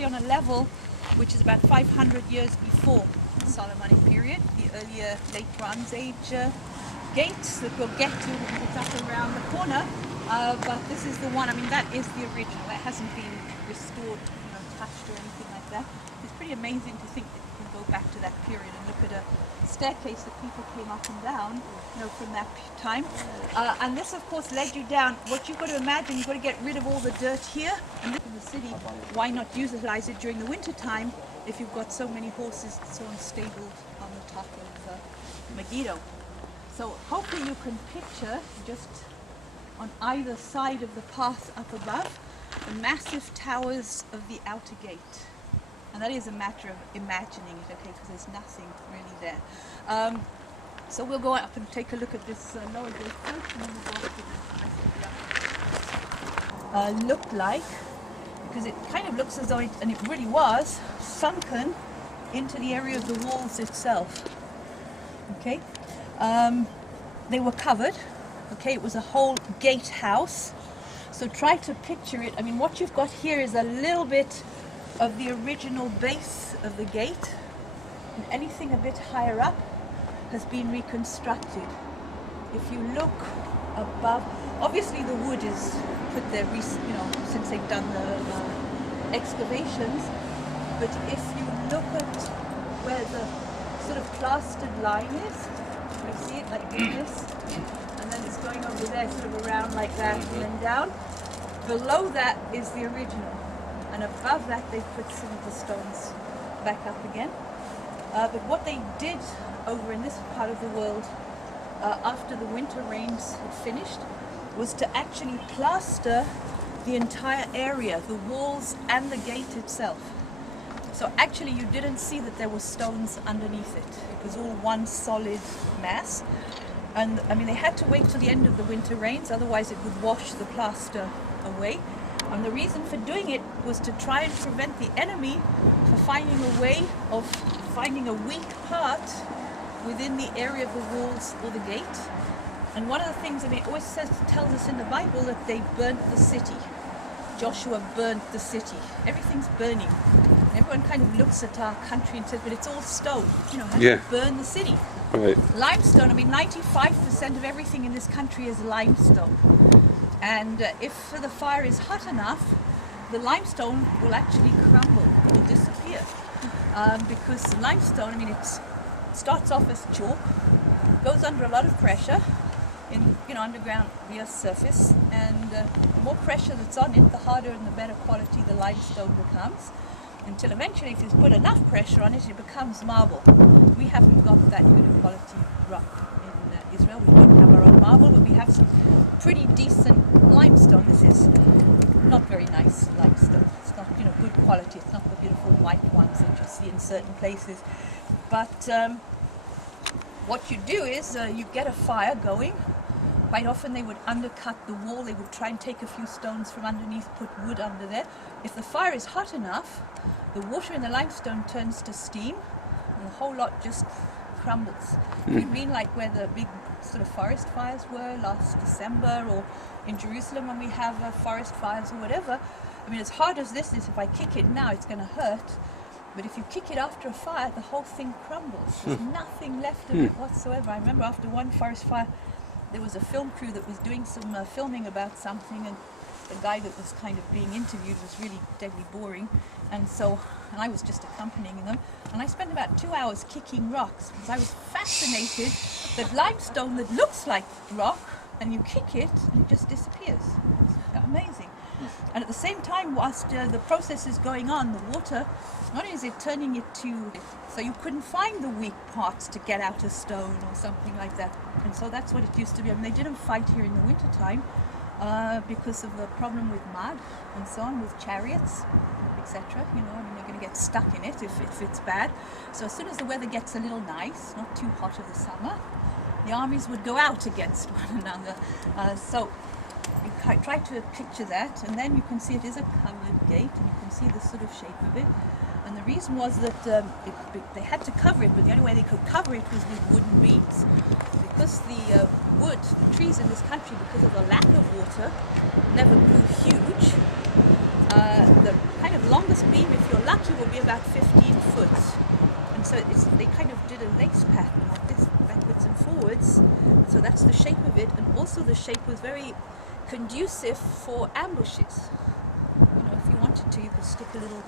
actually on a level which is about 500 years before the Solomonic period, the earlier late Bronze Age gates that we'll get to. It's up around the corner, but this is the one. I mean, that is the original. That hasn't been restored, touched or anything like that. It's pretty amazing to think that you can go back to that period and look at a staircase that people came up and down, from that time. And this, of course, led you down. What you've got to imagine, you've got to get rid of all the dirt here and in the city. Why not utilize it during the winter time if you've got so many horses so unstable on the top of Megiddo? So hopefully you can picture just on either side of the path up above the massive towers of the outer gate. And that is a matter of imagining it, okay, because there's nothing really there. So we'll go up and take a look at this lower gate first, and then we'll go up to the rest of the looked like, because it kind of looks as though it, and it really was, sunken into the area of the walls itself. Okay, they were covered. Okay, it was a whole gatehouse. So try to picture it. I mean, what you've got here is a little bit of the original base of the gate, and anything a bit higher up has been reconstructed. If you look above, obviously the wood is put there, since they've done the excavations. But if you look at where the sort of plastered line is, you see it like this, and then it's going over there, sort of around like that, and then down. Below that is the original, and above that they've put some of the stones back up again. But what they did over in this part of the world after the winter rains had finished was to actually plaster the entire area, the walls and the gate itself. So actually you didn't see that there were stones underneath it. It was all one solid mass. And I mean, they had to wait till the end of the winter rains, otherwise it would wash the plaster away. And the reason for doing it was to try and prevent the enemy from finding a way of finding a weak part within the area of the walls or the gate. And one of the things, I mean, it always tells us in the Bible that they burnt the city. Joshua burnt the city. Everything's burning. And everyone kind of looks at our country and says, but it's all stone. How do you burn the city? Right. Limestone, I mean, 95% of everything in this country is limestone. And if the fire is hot enough, the limestone will actually crumble, will disappear. Because the limestone, I mean, it starts off as chalk, goes under a lot of pressure in underground the Earth's surface, and the more pressure that's on it, the harder and the better quality the limestone becomes, until eventually, if you put enough pressure on it, it becomes marble. We haven't got that good a quality rock in Israel. We don't have our own marble, but we have some pretty decent limestone. This is not very nice limestone. It's not, good quality. It's not the beautiful white ones that you see in certain places. But what you do is you get a fire going. Quite often they would undercut the wall. They would try and take a few stones from underneath, put wood under there. If the fire is hot enough, the water in the limestone turns to steam, and the whole lot just crumbles. You mean like where the big sort of forest fires were last December, or in Jerusalem when we have forest fires or whatever. I mean, as hard as this is, if I kick it now, it's going to hurt. But if you kick it after a fire, the whole thing crumbles. There's nothing left of it whatsoever. I remember after one forest fire, there was a film crew that was doing some filming about something, and the guy that was kind of being interviewed was really deadly boring. And I was just accompanying them. And I spent about 2 hours kicking rocks, because I was fascinated that limestone that looks like rock, and you kick it, and it just disappears. It's amazing. And at the same time, whilst the process is going on, the water, not only is it turning it to, so you couldn't find the weak parts to get out a stone or something like that. And so that's what it used to be. I mean, they didn't fight here in the winter time because of the problem with mud and so on, with chariots, etc. I mean, they're going to get stuck in it if it's bad. So as soon as the weather gets a little nice, not too hot of the summer, the armies would go out against one another. So you try to picture that, and then you can see it is a covered gate, and you can see the sort of shape of it. And the reason was that they had to cover it, but the only way they could cover it was with wooden beams. Because the trees in this country, because of the lack of water, never grew huge. The kind of longest beam, if you're lucky, will be about 15 foot. And so they kind of did a lace pattern like this, backwards and forwards. So that's the shape of it, and also the shape was very conducive for ambushes. You know, if you wanted to, you could stick a little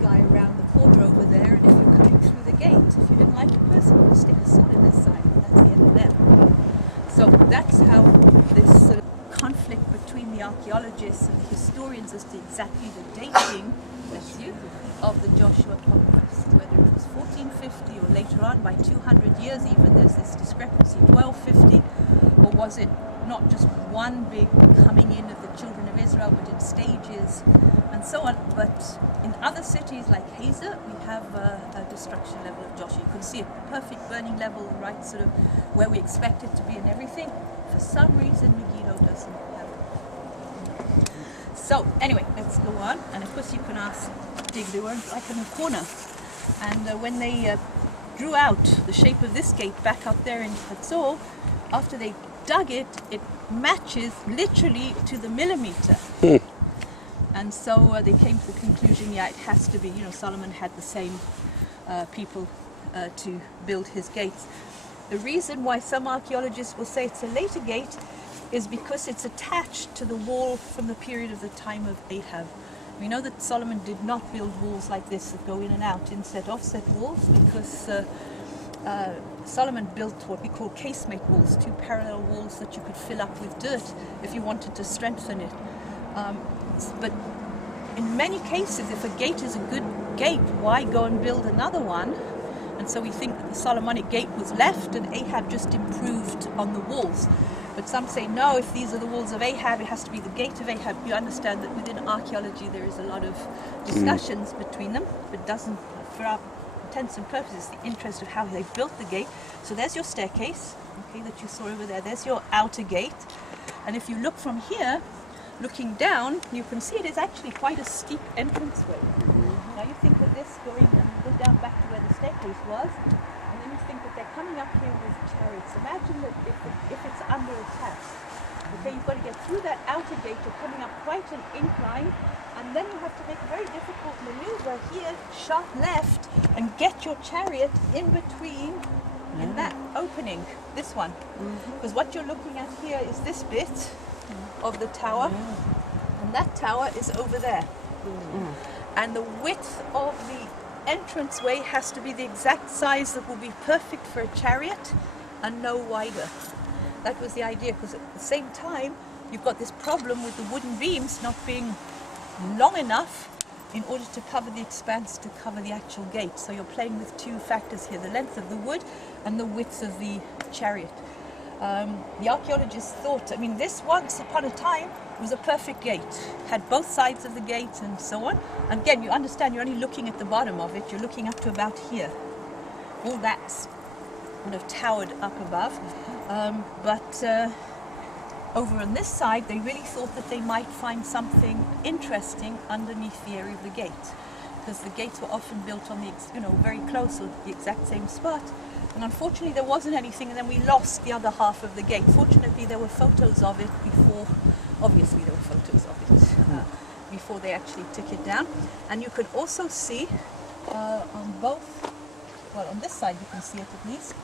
guy around the corner over there, and if you're coming through the gate, if you didn't like the person, you could stick a sword in this side, and that's the end of them. So that's how this sort of conflict between the archaeologists and the historians as to exactly the dating, bless you, of the Joshua conquest, whether it was 1450 or later on by 200 years even, there's this discrepancy, 1250, or was it not just one big coming in of the children of Israel, but in stages and so on. But in other cities like Hazor, we have a destruction level of Joshua. You can see a perfect burning level, right, sort of where we expect it to be and everything. For some reason, Megiddo doesn't have it. So anyway, let's go on. And of course you can ask, they were like in a corner. And when they drew out the shape of this gate back up there in Hazor, after they dug it, it matches literally to the millimeter. And so they came to the conclusion, yeah, it has to be, you know, Solomon had the same people to build his gates. The reason why some archaeologists will say it's a later gate is because it's attached to the wall from the period of the time of Ahab. We know that Solomon did not build walls like this that go in and out, instead offset walls, because Solomon built what we call casemate walls, two parallel walls that you could fill up with dirt if you wanted to strengthen it. But in many cases, if a gate is a good gate, why go and build another one? And so we think that the Solomonic gate was left and Ahab just improved on the walls. But some say, no, if these are the walls of Ahab, it has to be the gate of Ahab. You understand that within archaeology there is a lot of discussions between them, but doesn't, for our intents and purposes, the interest of how they built the gate. So there's your staircase, okay, that you saw over there. There's your outer gate. And if you look from here, looking down, you can see it is actually quite a steep entranceway. Now you think of this going and go down back to where the staircase was, and then you think that they're coming up here with chariots. Imagine that if it's under attack, okay, you've got to get through that outer gate, you're coming up quite an incline, and then you have to make a very difficult maneuver here, sharp left, and get your chariot in between in that opening, this one. Because what you're looking at here is this bit of the tower, and that tower is over there. And the width of the entranceway has to be the exact size that will be perfect for a chariot and no wider. That was the idea, because at the same time you've got this problem with the wooden beams not being long enough in order to cover the expanse, to cover the actual gate. So you're playing with two factors here, the length of the wood and the width of the chariot. The archaeologists thought, I mean, this once upon a time was a perfect gate, had both sides of the gate and so on. And again, you understand, you're only looking at the bottom of it, you're looking up to about here. All that's kind of towered up above. But over on this side, they really thought that they might find something interesting underneath the area of the gate, because the gates were often built on the, very close or the exact same spot. And unfortunately there wasn't anything, and then we lost the other half of the gate. Fortunately there were photos of it before, obviously there were photos of it before they actually took it down. And you could also see on both, well on this side you can see it at least,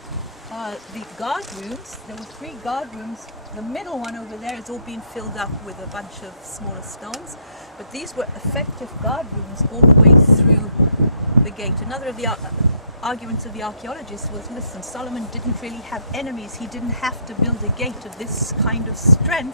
the guard rooms. There were 3 guard rooms. The middle one over there is all being filled up with a bunch of smaller stones, but these were effective guard rooms all the way through the gate. Another of the arguments of the archaeologists was, listen, Solomon didn't really have enemies. He didn't have to build a gate of this kind of strength